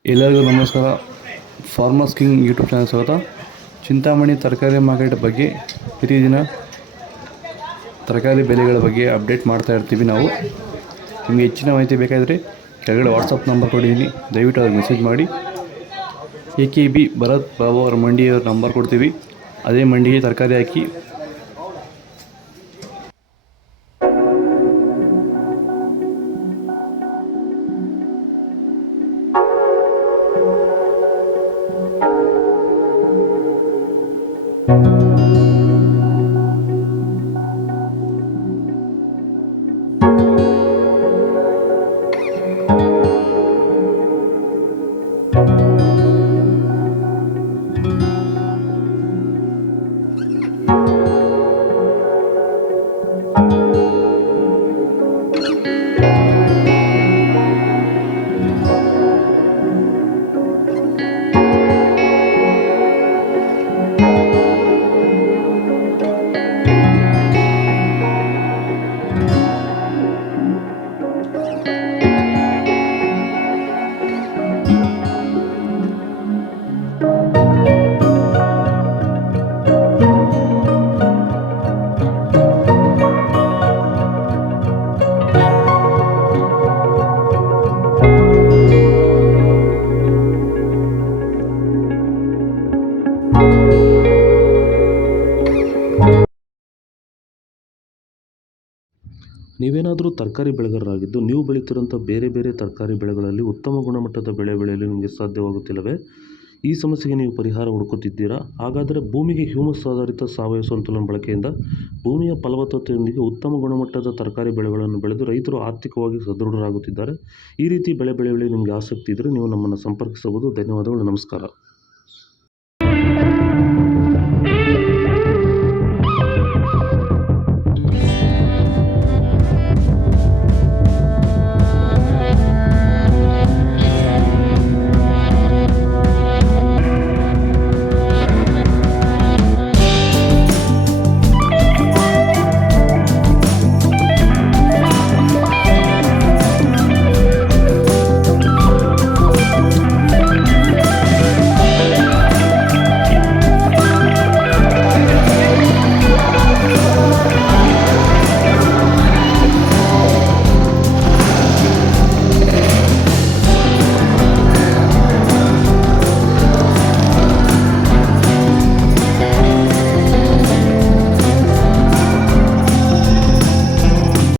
ಎಲ್ಲರಿಗೂ ನಮಸ್ಕಾರ. Farmers king YouTube channel ಸ್ವಾಗತ. ಚಿಂತಾಮಣಿ ತರಕಾರಿ ಮಾರ್ಕೆಟ್ ಬಗ್ಗೆ ಪ್ರತಿದಿನ ತರಕಾರಿ ಬೆಲೆಗಳ ಬಗ್ಗೆ ಅಪ್ಡೇಟ್ ಮಾಡ್ತಾ ಇರ್ತೀವಿ ನಾವು. ನಿಮಗೆ ಹೆಚ್ಚಿನ ಮಾಹಿತಿ ಬೇಕಾದರೆ ಕೆಳಗಡೆ ವಾಟ್ಸಪ್ ನಂಬರ್ ಕೊಟ್ಟಿದ್ದೀನಿ, ದಯವಿಟ್ಟು ಅವ್ರಿಗೆ ಮೆಸೇಜ್ ಮಾಡಿ. AKB ಭರತ್ ಬಾಬು ಅವರ ಮಂಡಿಯವರ ನಂಬರ್ ಕೊಡ್ತೀವಿ, ಅದೇ ಮಂಡಿಗೆ ತರಕಾರಿ ಹಾಕಿ ನೀವೇನಾದರೂ ತರಕಾರಿ ಬೆಳೆಗಾರರಾಗಿದ್ದು ನೀವು ಬೆಳೀತಿರೋಂಥ ಬೇರೆ ಬೇರೆ ತರಕಾರಿ ಬೆಳೆಗಳಲ್ಲಿ ಉತ್ತಮ ಗುಣಮಟ್ಟದ ಬೆಳೆ ಬೆಳೆಯಲು ನಿಮಗೆ ಸಾಧ್ಯವಾಗುತ್ತಿಲ್ಲವೇ? ಈ ಸಮಸ್ಯೆಗೆ ನೀವು ಪರಿಹಾರ ಹುಡುಕುತ್ತಿದ್ದೀರಾ? ಹಾಗಾದರೆ ಭೂಮಿಗೆ ಹ್ಯೂಮಸ್ ಆಧಾರಿತ ಸಾವಯವ ಸಂತುಲನ ಬಳಕೆಯಿಂದ ಭೂಮಿಯ ಫಲವತ್ತತೆಯೊಂದಿಗೆ ಉತ್ತಮ ಗುಣಮಟ್ಟದ ತರಕಾರಿ ಬೆಳೆಗಳನ್ನು ಬೆಳೆದು ರೈತರು ಆರ್ಥಿಕವಾಗಿ ಸದೃಢರಾಗುತ್ತಿದ್ದಾರೆ. ಈ ರೀತಿ ಬೆಳೆ ಬೆಳೆಯಲು ನಿಮಗೆ ಆಸಕ್ತಿ ಇದ್ದರೆ ನೀವು ನಮ್ಮನ್ನು ಸಂಪರ್ಕಿಸಬಹುದು. ಧನ್ಯವಾದಗಳು. ನಮಸ್ಕಾರ.